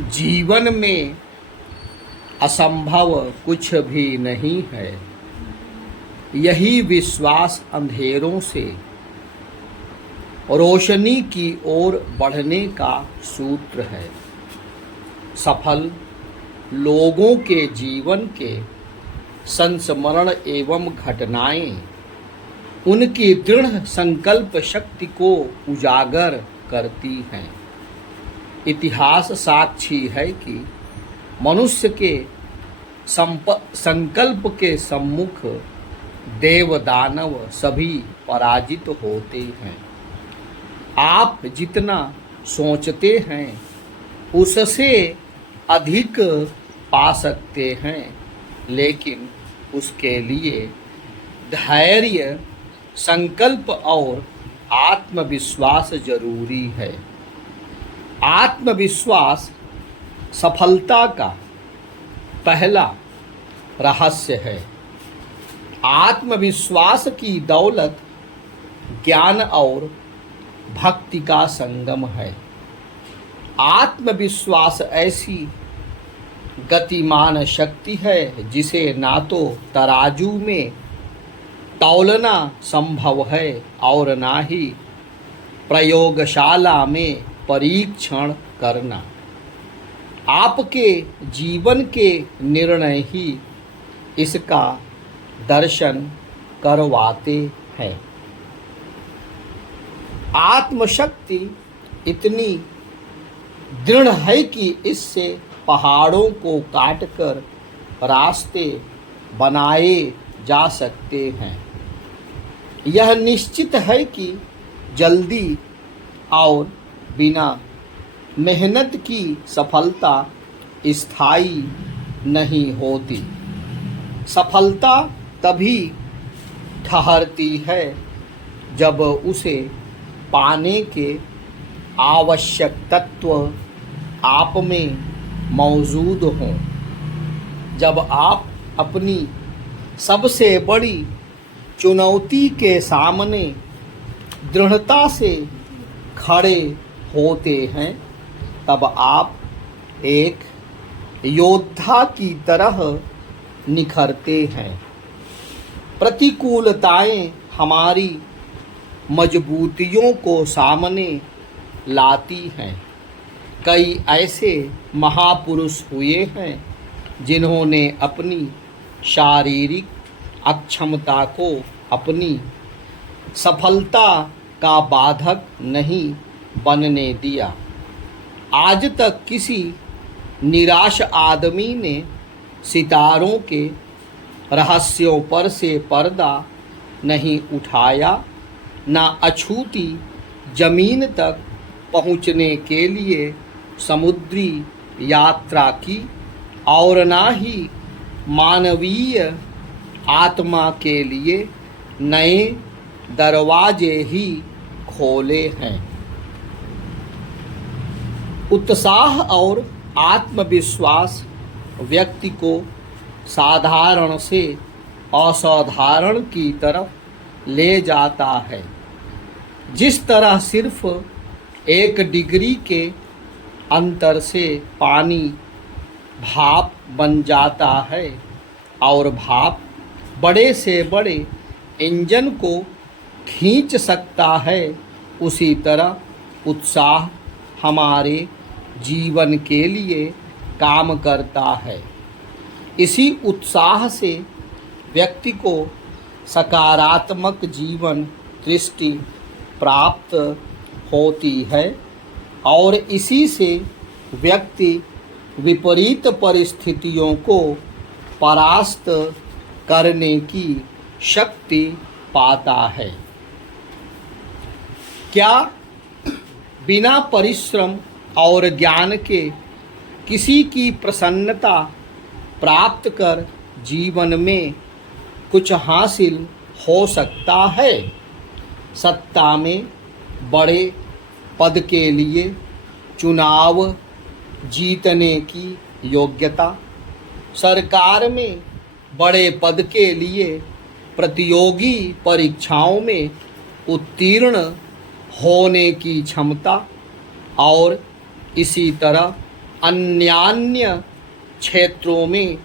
जीवन में असंभव कुछ भी नहीं है, यही विश्वास अंधेरों से रोशनी की ओर बढ़ने का सूत्र है। सफल लोगों के जीवन के संस्मरण एवं घटनाएं उनकी दृढ़ संकल्प शक्ति को उजागर करती हैं। इतिहास साक्षी है कि मनुष्य के संकल्प के सम्मुख देव दानव सभी पराजित होते हैं। आप जितना सोचते हैं उससे अधिक पा सकते हैं, लेकिन उसके लिए धैर्य, संकल्प और आत्मविश्वास जरूरी है। आत्मविश्वास सफलता का पहला रहस्य है। आत्मविश्वास की दौलत ज्ञान और भक्ति का संगम है। आत्मविश्वास ऐसी गतिमान शक्ति है जिसे ना तो तराजू में तौलना संभव है और ना ही प्रयोगशाला में परीक्षण करना। आपके जीवन के निर्णय ही इसका दर्शन करवाते हैं। आत्मशक्ति इतनी दृढ़ है कि इससे पहाड़ों को काटकर रास्ते बनाए जा सकते हैं। यह निश्चित है कि जल्दी और बिना मेहनत की सफलता स्थायी नहीं होती। सफलता तभी ठहरती है जब उसे पाने के आवश्यक तत्व आप में मौजूद हों। जब आप अपनी सबसे बड़ी चुनौती के सामने दृढ़ता से खड़े होते हैं, तब आप एक योद्धा की तरह निखरते हैं। प्रतिकूलताएं हमारी मजबूतियों को सामने लाती हैं। कई ऐसे महापुरुष हुए हैं जिन्होंने अपनी शारीरिक अक्षमता को अपनी सफलता का बाधक नहीं बनने दिया। आज तक किसी निराश आदमी ने सितारों के रहस्यों पर से पर्दा नहीं उठाया, ना अछूती जमीन तक पहुँचने के लिए समुद्री यात्रा की और ना ही मानवीय आत्मा के लिए नए दरवाजे ही खोले हैं। उत्साह और आत्मविश्वास व्यक्ति को साधारण से असाधारण की तरफ ले जाता है। जिस तरह सिर्फ एक डिग्री के अंतर से पानी भाप बन जाता है और भाप बड़े से बड़े इंजन को खींच सकता है, उसी तरह उत्साह हमारे जीवन के लिए काम करता है। इसी उत्साह से व्यक्ति को सकारात्मक जीवन दृष्टि प्राप्त होती है और इसी से व्यक्ति विपरीत परिस्थितियों को परास्त करने की शक्ति पाता है। क्या बिना परिश्रम और ज्ञान के किसी की प्रसन्नता प्राप्त कर जीवन में कुछ हासिल हो सकता है? सत्ता में बड़े पद के लिए चुनाव जीतने की योग्यता, सरकार में बड़े पद के लिए प्रतियोगी परीक्षाओं में उत्तीर्ण होने की क्षमता और इसी तरह अन्यान्य क्षेत्रों में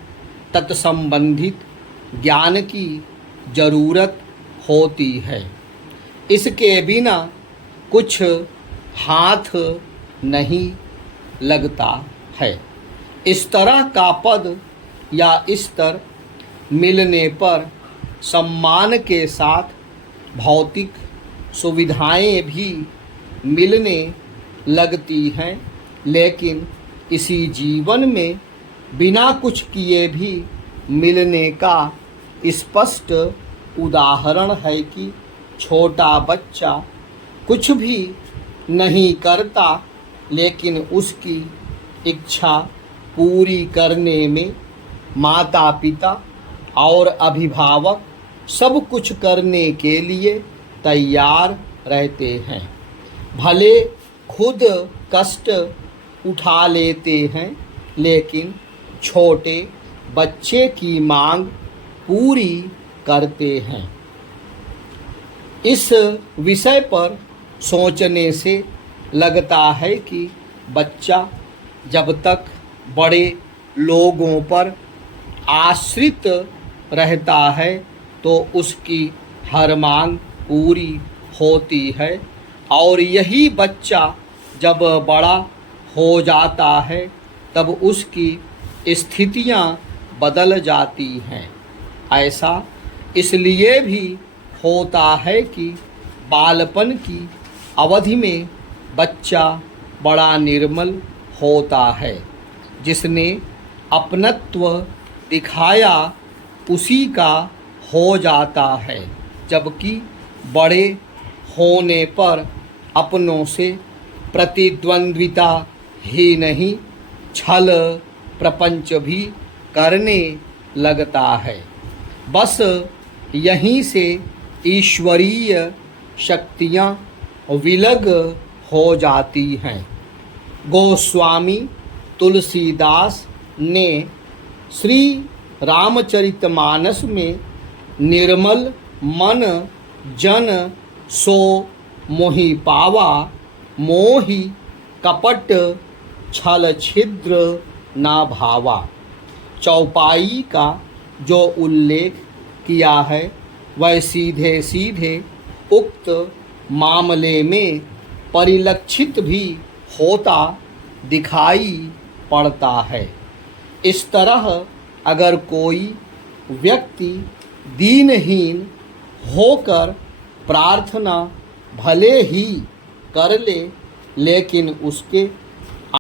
तत्संबंधित ज्ञान की जरूरत होती है। इसके बिना कुछ हाथ नहीं लगता है। इस तरह का पद या स्तर मिलने पर सम्मान के साथ भौतिक सुविधाएं भी मिलने लगती हैं, लेकिन इसी जीवन में बिना कुछ किए भी मिलने का स्पष्ट उदाहरण है कि छोटा बच्चा कुछ भी नहीं करता, लेकिन उसकी इच्छा पूरी करने में माता पिता और अभिभावक सब कुछ करने के लिए तैयार रहते हैं। भले खुद कष्ट उठा लेते हैं, लेकिन छोटे बच्चे की मांग पूरी करते हैं। इस विषय पर सोचने से लगता है कि बच्चा जब तक बड़े लोगों पर आश्रित रहता है तो उसकी हर मांग पूरी होती है, और यही बच्चा जब बड़ा हो जाता है तब उसकी स्थितियां बदल जाती हैं। ऐसा इसलिए भी होता है कि बालपन की अवधि में बच्चा बड़ा निर्मल होता है। जिसने अपनत्व दिखाया उसी का हो जाता है, जबकि बड़े होने पर अपनों से प्रतिद्वंद्विता ही नहीं, छल प्रपंच भी करने लगता है। बस यहीं से ईश्वरीय शक्तियाँ विलग हो जाती हैं। गोस्वामी तुलसीदास ने श्री रामचरितमानस में निर्मल मन जन सो मोहि पावा, मोहि कपट छल छिद्र ना भावा चौपाई का जो उल्लेख किया है वह सीधे सीधे उक्त मामले में परिलक्षित भी होता दिखाई पड़ता है। इस तरह अगर कोई व्यक्ति दीनहीन होकर प्रार्थना भले ही कर ले, लेकिन उसके